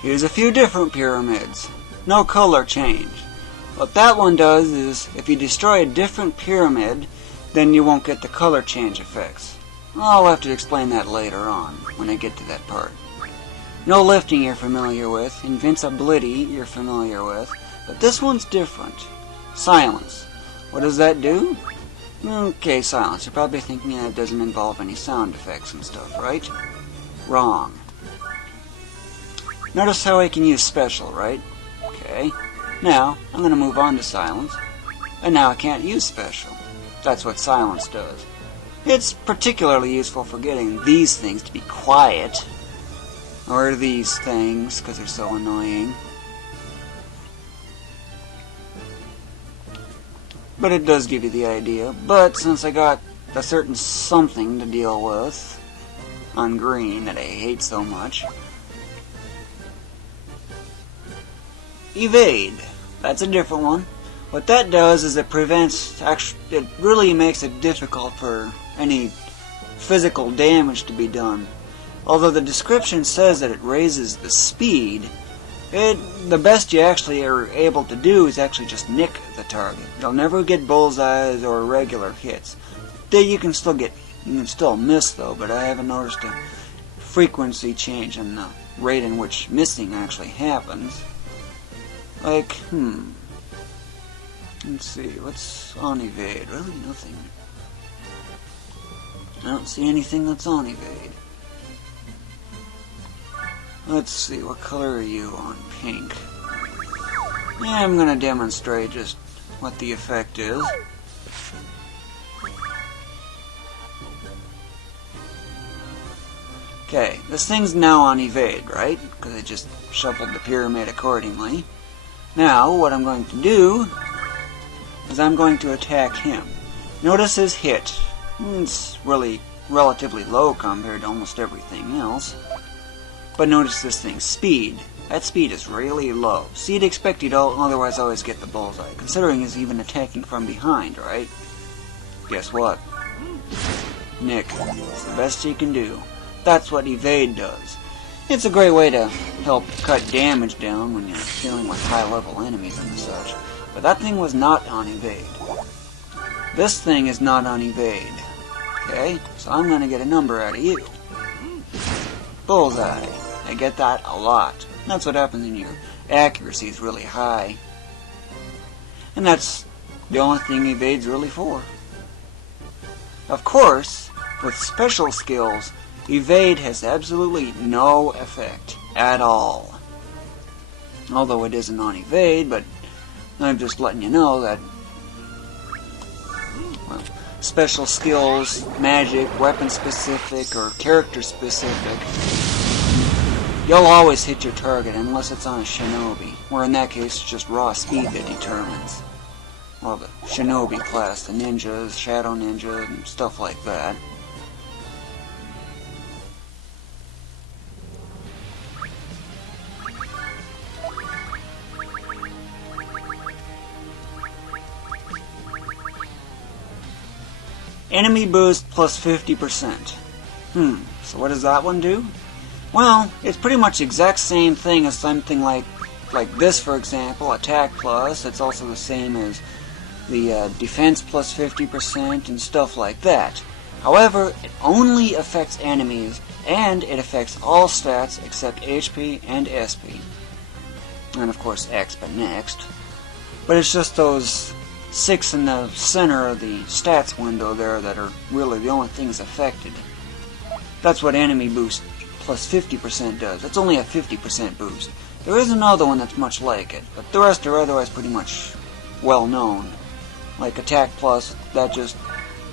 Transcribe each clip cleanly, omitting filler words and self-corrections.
Here's a few different pyramids. No color change. What that one does is, if you destroy a different pyramid, then you won't get the color change effects. I'll have to explain that later on, when I get to that part. No lifting you're familiar with, invincibility you're familiar with, but this one's different. Silence. What does that do? Okay, silence. You're probably thinking that it doesn't involve any sound effects and stuff, right? Wrong. Notice how I can use special, right? Okay. Now, I'm going to move on to silence. And now I can't use special. That's what silence does. It's particularly useful for getting these things to be quiet. Or these things, because they're so annoying. But it does give you the idea. But since I got a certain something to deal with on green that I hate so much, evade. That's a different one. What that does is it prevents, it really makes it difficult for any physical damage to be done. Although the description says that it raises the speed, the best you actually are able to do is actually just nick the target. You'll never get bullseyes or regular hits. You can still miss though, but I haven't noticed a frequency change in the rate in which missing actually happens. Like, let's see, what's on evade? Really nothing. I don't see anything that's on evade. Let's see, what color are you on? Pink. Yeah, I'm gonna demonstrate just what the effect is. Okay, this thing's now on evade, right? Because I just shuffled the pyramid accordingly. Now, what I'm going to do is I'm going to attack him. Notice his hit. It's really relatively low compared to almost everything else. But notice this thing's speed. That speed is really low. So you'd expect he'd otherwise always get the bullseye, considering he's even attacking from behind, right? Guess what? Nick. It's the best you can do. That's what evade does. It's a great way to help cut damage down when you're dealing with high-level enemies and such. But that thing was not on evade. This thing is not on evade. Okay? So I'm going to get a number out of you. Bullseye. I get that a lot. That's what happens when your accuracy is really high. And that's the only thing evade's really for. Of course, with special skills, evade has absolutely no effect at all. Although it isn't on evade, but I'm just letting you know that, well, special skills, magic, weapon specific, or character specific, you'll always hit your target unless it's on a shinobi, where in that case it's just raw speed that determines. Well, the shinobi class, the ninjas, shadow ninja, and stuff like that. Enemy boost plus 50%. So what does that one do? Well, it's pretty much the exact same thing as something like this, for example, attack plus. It's also the same as the defense plus 50% and stuff like that. However, it only affects enemies, and it affects all stats except HP and SP. And of course exp next. But it's just those 6 in the center of the stats window there that are really the only things affected. That's what enemy boost plus 50% does. It's only a 50% boost. There is another one that's much like it, but the rest are otherwise pretty much well known. Like attack plus, that just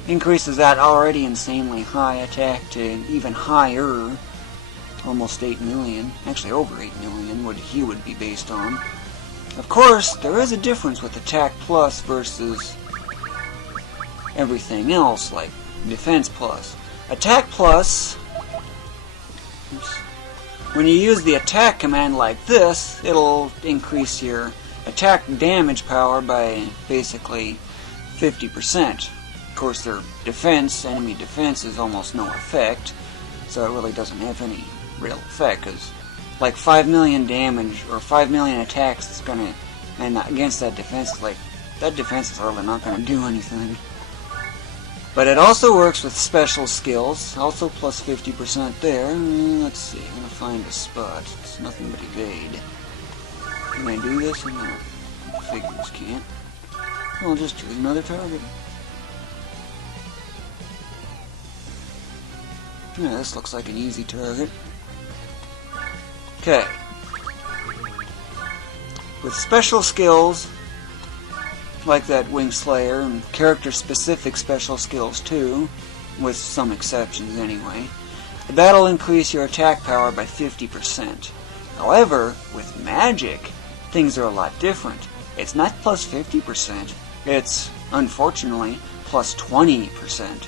increases that already insanely high attack to even higher, almost 8 million, actually over 8 million he would be based on. Of course, there is a difference with attack plus versus everything else, like defense plus. Attack plus, when you use the attack command like this, it'll increase your attack damage power by basically 50%. Of course, their defense, enemy defense, is almost no effect, so it really doesn't have any real effect, because like 5 million damage or 5 million attacks, it's gonna, and against that defense, like that defense is really not gonna do anything. But it also works with special skills, also plus 50% there. Let's see, I'm gonna find a spot. It's nothing but evade. Can I do this or not? Figures can't. I'll just choose another target. Yeah, this looks like an easy target. Okay. With special skills, like that Wing Slayer, and character-specific special skills too, with some exceptions anyway, that'll increase your attack power by 50%. However, with magic, things are a lot different. It's not plus 50%, it's, unfortunately, plus 20%.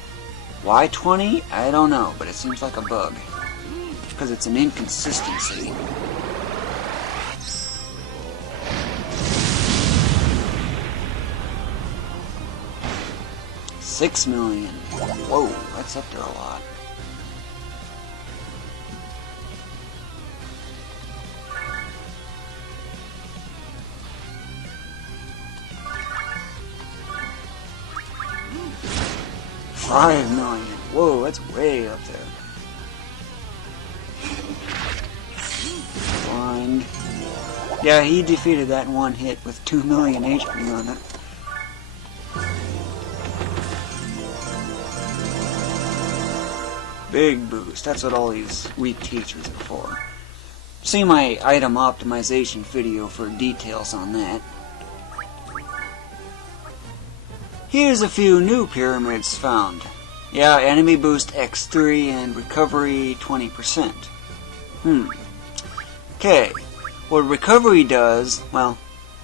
Why 20? I don't know, but it seems like a bug. Because it's an inconsistency. $6 million. Whoa, that's up there a lot. $5 million. Whoa, that's way up there. Blind. Yeah, he defeated that in one hit with 2 million HP on it. Big boost. That's what all these weak teachers are for. See my item optimization video for details on that. Here's a few new pyramids found. Yeah, enemy boost X3 and recovery 20%. Okay, what recovery does, well,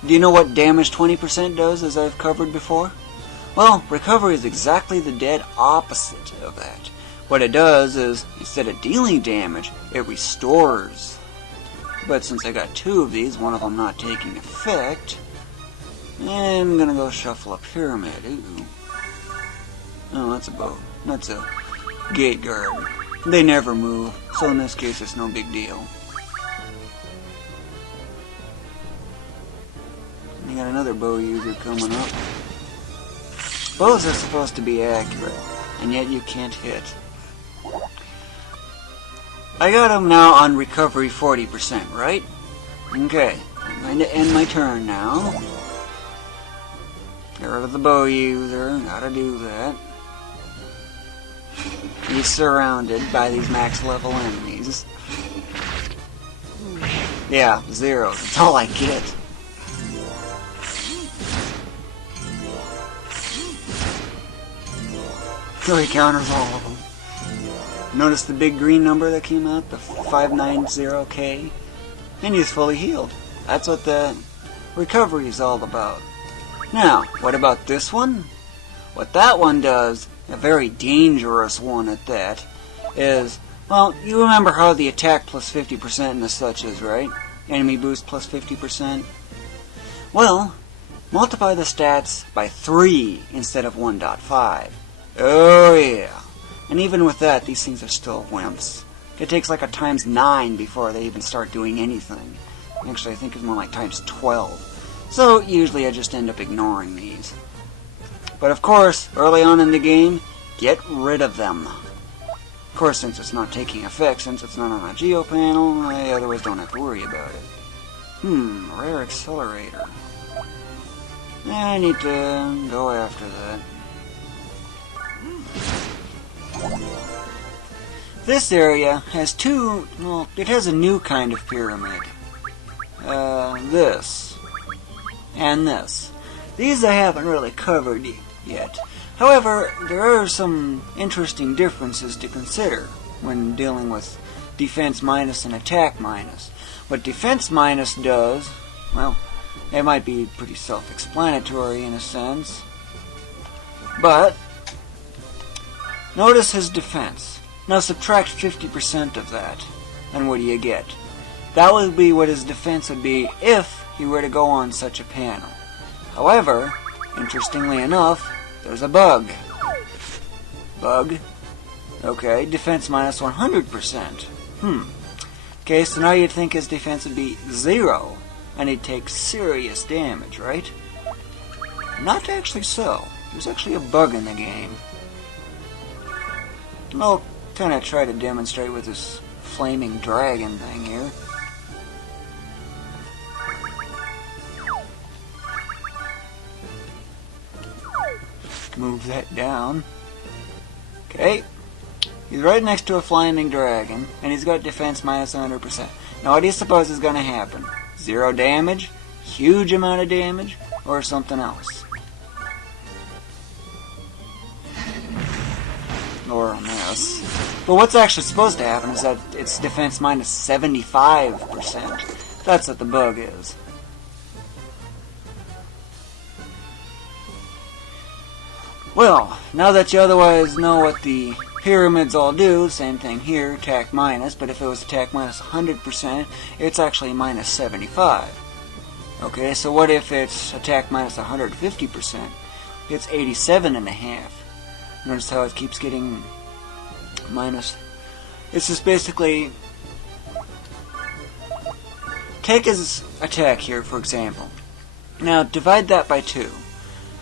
do you know what damage 20% does, as I've covered before? Well, recovery is exactly the dead opposite of that. What it does is, instead of dealing damage, it restores. But since I got 2 of these, one of them not taking effect, I'm gonna go shuffle a pyramid. Ooh. Oh, that's a boat. That's a gate guard. They never move, so in this case it's no big deal. You got another bow user coming up. Bows are supposed to be accurate, and yet you can't hit. I got him now on recovery 40%, right? Okay, I'm going to end my turn now. Get rid of the bow user, gotta do that. He's surrounded by these max level enemies. Yeah, 0, that's all I get. So he counters all of them. Notice the big green number that came out, the 590K? And he's fully healed. That's what the recovery is all about. Now, what about this one? What that one does, a very dangerous one at that, is, well, you remember how the attack plus 50% and the such is, right? Enemy boost plus 50%? Well, multiply the stats by 3 instead of 1.5. Oh yeah. And even with that, these things are still wimps. It takes like a times 9 before they even start doing anything. Actually, I think it's more like times 12. So usually I just end up ignoring these. But of course, early on in the game, get rid of them. Of course, since it's not taking effect, since it's not on a geo panel, I otherwise don't have to worry about it. Rare accelerator. I need to go after that. This area has it has a new kind of pyramid. This. And this. These I haven't really covered yet. However, there are some interesting differences to consider when dealing with defense minus and attack minus. What defense minus does, well, it might be pretty self-explanatory in a sense. But notice his defense. Now subtract 50% of that, and what do you get? That would be what his defense would be if he were to go on such a panel. However, interestingly enough, there's a bug. Bug? Okay, defense minus 100%. Okay, so now you'd think his defense would be 0, and he'd take serious damage, right? Not actually so. There's actually a bug in the game. I'll kind of try to demonstrate with this flaming dragon thing here. Move that down. Okay. He's right next to a flaming dragon, and he's got defense minus 100%. Now what do you suppose is going to happen? 0 damage? Huge amount of damage? Or something else? Or a mess. But what's actually supposed to happen is that it's defense minus 75%. That's what the bug is. Well, now that you otherwise know what the pyramids all do, same thing here, attack minus, but if it was attack minus 100%, it's actually minus 75. Okay, so what if it's attack minus 150%? It's 87.5. Notice how it keeps getting minus. It's just basically, take his attack here, for example. Now, divide that by 2.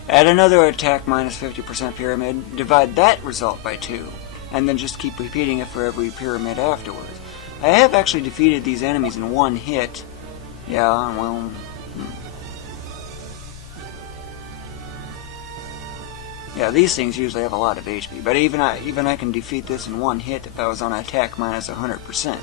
Add another attack minus 50% pyramid, divide that result by 2, and then just keep repeating it for every pyramid afterwards. I have actually defeated these enemies in one hit. Yeah, well... Yeah, these things usually have a lot of HP, but even I can defeat this in one hit if I was on attack minus 100%.